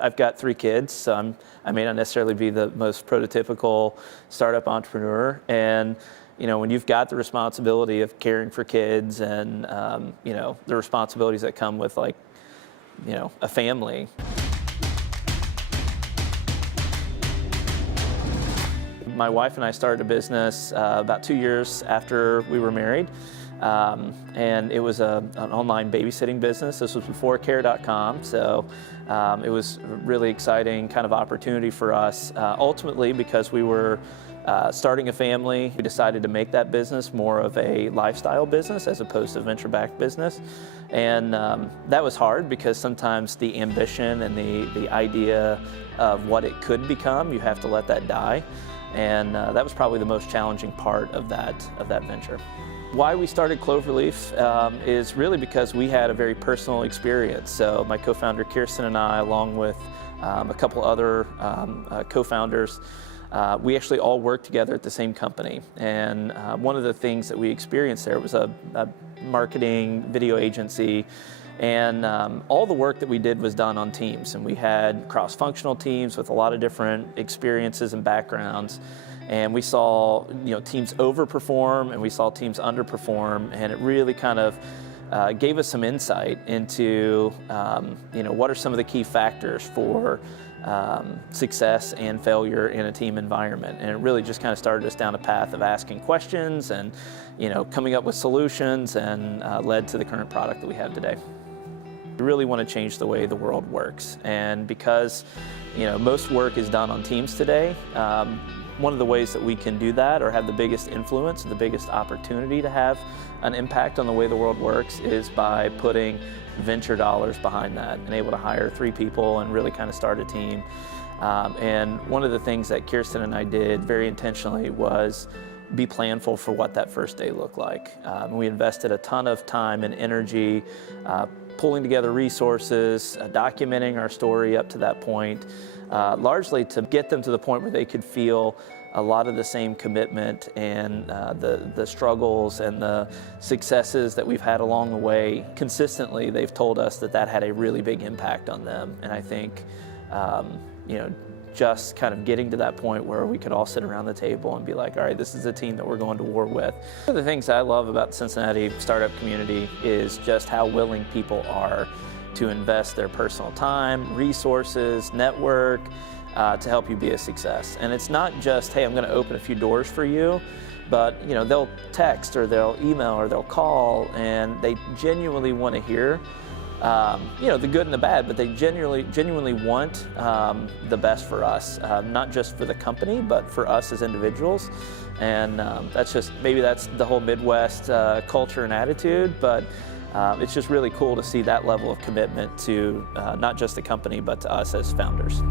I've got 3 kids, so I may not necessarily be the most prototypical startup entrepreneur. And when you've got the responsibility of caring for kids and the responsibilities that come with a family. My wife and I started a business about 2 years after we were married. And it was an online babysitting business. This was before care.com, so it was a really exciting kind of opportunity for us. Ultimately, because we were starting a family, we decided to make that business more of a lifestyle business as opposed to a venture-backed business. And that was hard because sometimes the ambition and the idea of what it could become, you have to let that die. And that was probably the most challenging part of that venture. Why we started Cloverleaf is really because we had a very personal experience. So my co-founder Kirsten and I, along with a couple other co-founders, we actually all worked together at the same company. And one of the things that we experienced there was a marketing video agency. And all the work that we did was done on teams, and we had cross-functional teams with a lot of different experiences and backgrounds. And we saw teams overperform and we saw teams underperform, and it really kind of gave us some insight into what are some of the key factors for success and failure in a team environment. And it really just kind of started us down a path of asking questions and coming up with solutions, and led to the current product that we have today. We really want to change the way the world works, and because most work is done on teams today, one of the ways that we can do that or have the biggest influence, the biggest opportunity to have an impact on the way the world works, is by putting venture dollars behind that and able to hire 3 people and really kind of start a team. And one of the things that Kirsten and I did very intentionally was be planful for what that first day looked like. We invested a ton of time and energy pulling together resources, documenting our story up to that point, largely to get them to the point where they could feel a lot of the same commitment and the struggles and the successes that we've had along the way. Consistently, they've told us that had a really big impact on them. And I think, just kind of getting to that point where we could all sit around the table and be like, all right, this is a team that we're going to war with. One of the things I love about the Cincinnati startup community is just how willing people are to invest their personal time, resources, network, to help you be a success. And it's not just, hey, I'm going to open a few doors for you, but they'll text or they'll email or they'll call, and they genuinely want to hear the good and the bad, but they genuinely want the best for us, not just for the company, but for us as individuals. And maybe that's the whole Midwest culture and attitude, but it's just really cool to see that level of commitment to not just the company, but to us as founders.